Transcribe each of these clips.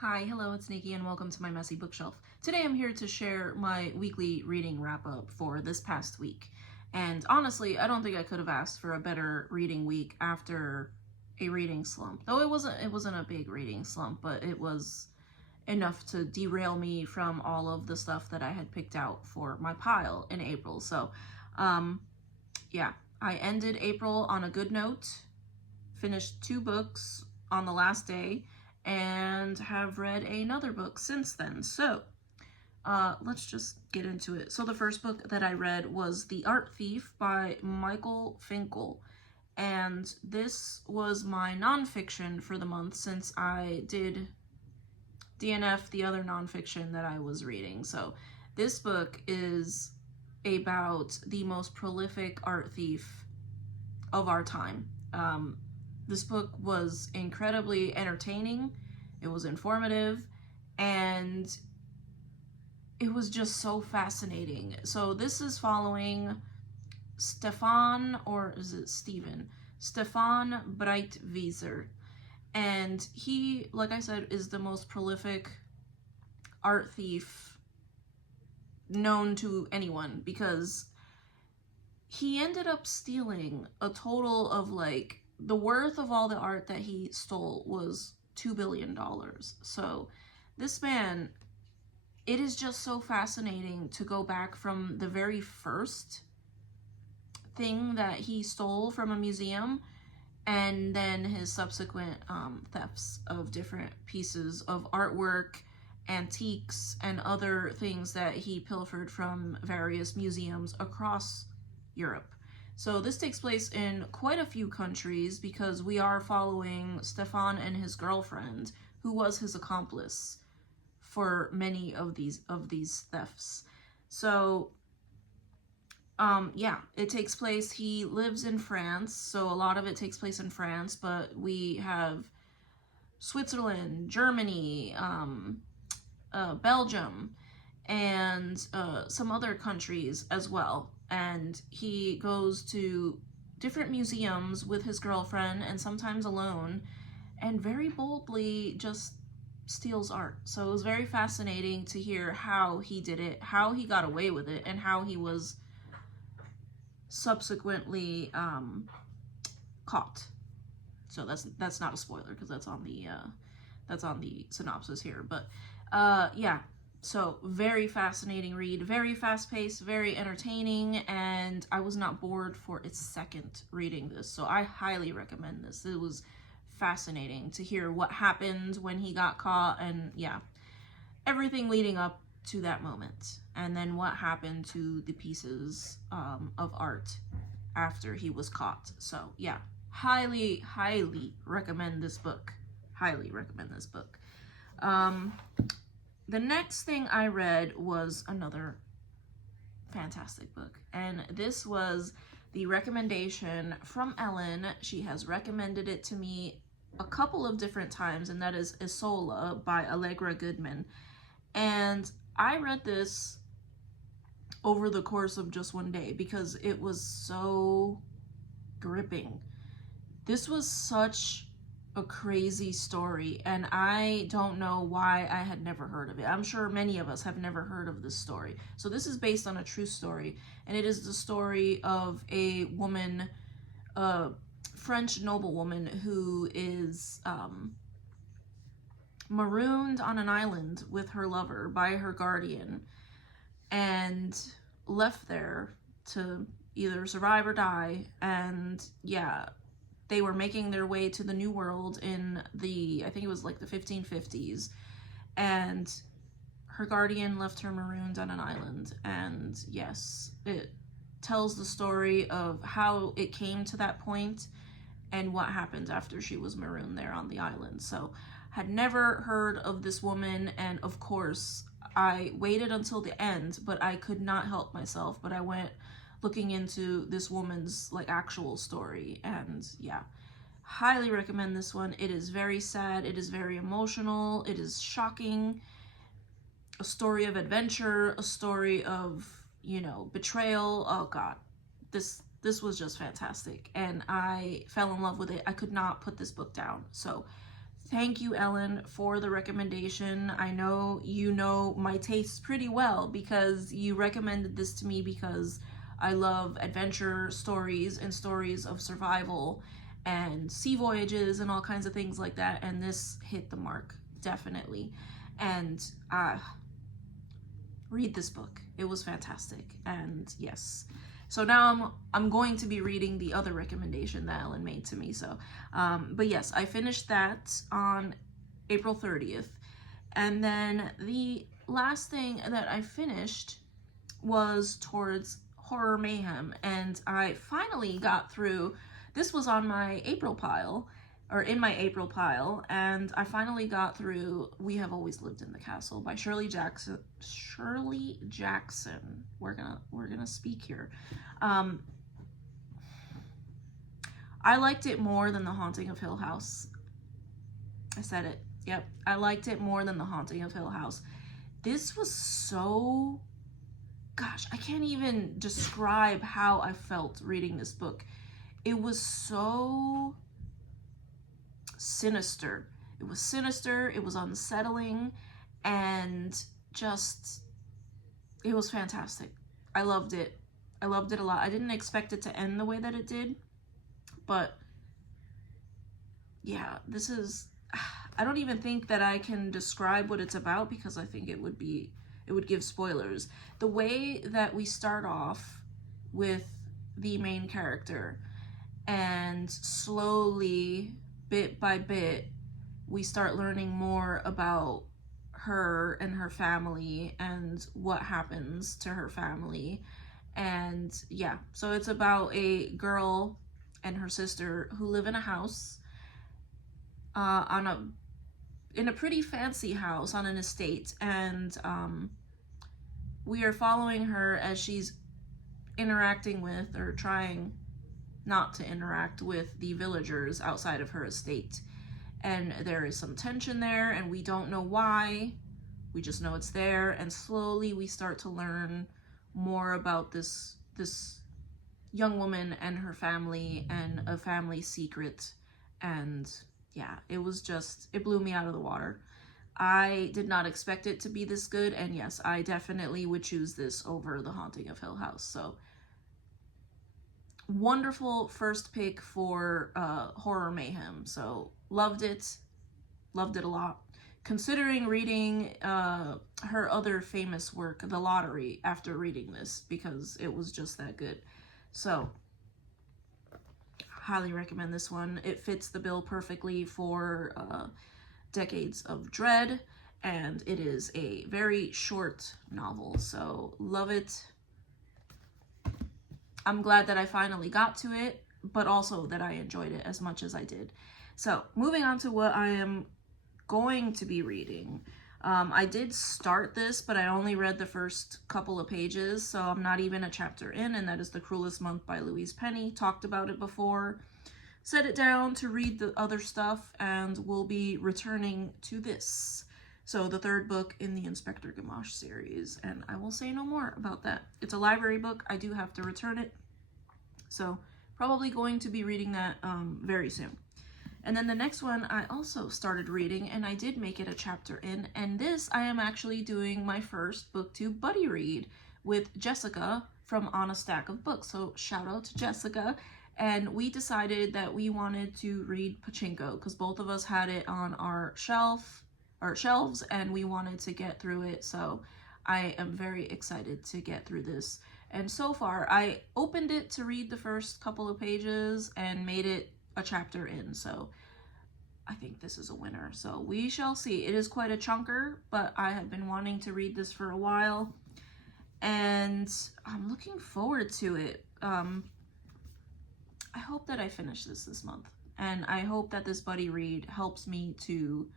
Hi, hello, it's Nikki and welcome to my messy bookshelf. Today I'm here to share my weekly reading wrap-up for this past week. And honestly, I don't think I could have asked for a better reading week after a reading slump. Though it wasn't a big reading slump, but it was enough to derail me from all of the stuff that I had picked out for my pile in April. So, yeah, I ended April on a good note, finished 2 books on the last day, and have read another book since then. So let's just get into it. So the first book that I read was The Art Thief by Michael Finkel. And this was my nonfiction for the month since I did DNF the other nonfiction that I was reading. So this book is about the most prolific art thief of our time. This book was incredibly entertaining, it was informative, and it was just so fascinating. So this is following Stefan, or is it Steven? Stefan Breitwieser. And he, like I said, is the most prolific art thief known to anyone, because he ended up stealing a total of the worth of all the art that he stole was $2 billion. So this man, it is just so fascinating to go back from the very first thing that he stole from a museum and then his subsequent thefts of different pieces of artwork, antiques, and other things that he pilfered from various museums across Europe. So this takes place in quite a few countries because we are following Stefan and his girlfriend, who was his accomplice for many of these thefts. So yeah, it takes place, he lives in France, so a lot of it takes place in France, but we have Switzerland, Germany, Belgium, and some other countries as well. And he goes to different museums with his girlfriend and sometimes alone, and very boldly just steals art. So it was very fascinating to hear how he did it, how he got away with it, and how he was subsequently caught. So that's not a spoiler because that's on the synopsis here. But yeah. So very fascinating read, very fast-paced, very entertaining, and I was not bored for its second reading this, so I highly recommend this. It was fascinating to hear what happened when he got caught, and yeah, everything leading up to that moment, and then what happened to the pieces of art after he was caught. So yeah, highly recommend this book. Highly recommend this book. The next thing I read was another fantastic book, and this was the recommendation from Ellen. She has recommended it to me a couple of different times, and that is Isola by Allegra Goodman. And I read this over the course of just one day because it was so gripping. This was such a crazy story, and I don't know why I had never heard of it. I'm sure many of us have never heard of this story. So this is based on a true story, and it is the story of a woman, a French noblewoman, who is marooned on an island with her lover by her guardian and left there to either survive or die. And yeah, they were making their way to the New World in I think it was like the 1550s, and her guardian left her marooned on an island. And yes, it tells the story of how it came to that point and what happened after she was marooned there on the island. So had never heard of this woman, and of course I waited until the end, but I could not help myself, but I went looking into this woman's actual story. And yeah, highly recommend this one. It is very sad, it is very emotional, it is shocking, a story of adventure, a story of, betrayal. Oh god, this was just fantastic, and I fell in love with it. I could not put this book down. So Thank you, Ellen, for the recommendation. I know you know my tastes pretty well because you recommended this to me because I love adventure stories and stories of survival and sea voyages and all kinds of things like that, and this hit the mark, definitely. And read this book. It was fantastic. And yes, so now I'm going to be reading the other recommendation that Ellen made to me. So but yes, I finished that on April 30th. And then the last thing that I finished was towards Horror Mayhem, and I finally got through. This was on my April pile, or in my April pile, and I finally got through We Have Always Lived in the Castle by Shirley Jackson. Shirley Jackson. We're gonna speak here. I liked it more than The Haunting of Hill House. I said it. Yep. I liked it more than The Haunting of Hill House. This was so... Gosh, I can't even describe how I felt reading this book. It was so sinister. It was sinister, it was unsettling, and just, it was fantastic. I loved it. I loved it a lot. I didn't expect it to end the way that it did, but yeah, this is, I don't even think that I can describe what it's about because I think it would give spoilers. The way that we start off with the main character, and slowly, bit by bit, we start learning more about her and her family and what happens to her family. And yeah, so it's about a girl and her sister who live in a house, in a pretty fancy house on an estate, and we are following her as she's interacting with, or trying not to interact with, the villagers outside of her estate. And there is some tension there, and we don't know why. We just know it's there, and slowly we start to learn more about this young woman and her family, and a family secret. And yeah, it was just, it blew me out of the water. I did not expect it to be this good, and yes, I definitely would choose this over The Haunting of Hill House. So wonderful first pick for Horror Mayhem. So loved it a lot. Considering reading her other famous work, The Lottery, after reading this, because it was just that good. So highly recommend this one. It fits the bill perfectly for Decades of Dread, and it is a very short novel, so love it. I'm glad that I finally got to it, but also that I enjoyed it as much as I did. So moving on to what I am going to be reading. I did start this, but I only read the first couple of pages, so I'm not even a chapter in, and that is The Cruelest Month by Louise Penny. Talked about it before. Set it down to read the other stuff, and we'll be returning to this. So the third book in the Inspector Gamache series, and I will say no more about that. It's a library book. I do have to return it, so probably going to be reading that very soon. And then the next one I also started reading, and I did make it a chapter in, and this I am actually doing my first Booktube buddy read with Jessica from On a Stack of Books. So shout out to Jessica. And we decided that we wanted to read Pachinko because both of us had it on our shelves, and we wanted to get through it. So I am very excited to get through this. And so far, I opened it to read the first couple of pages and made it a chapter in. So I think this is a winner. So we shall see. It is quite a chunker, but I have been wanting to read this for a while, and I'm looking forward to it. I hope that I finish this month, and I hope that this buddy read helps me to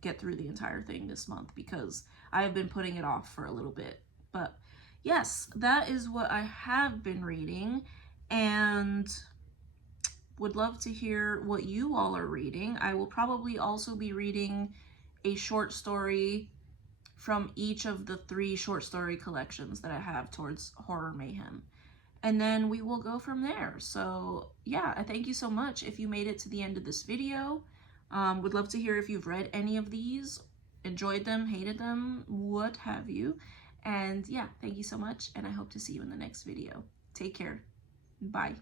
get through the entire thing this month, because I have been putting it off for a little bit. But yes, that is what I have been reading, and would love to hear what you all are reading. I will probably also be reading a short story from each of the 3 short story collections that I have towards Horror Mayhem. And then we will go from there. So yeah, I thank you so much if you made it to the end of this video. Would love to hear if you've read any of these, enjoyed them, hated them, what have you. And yeah, thank you so much, and I hope to see you in the next video. Take care. Bye.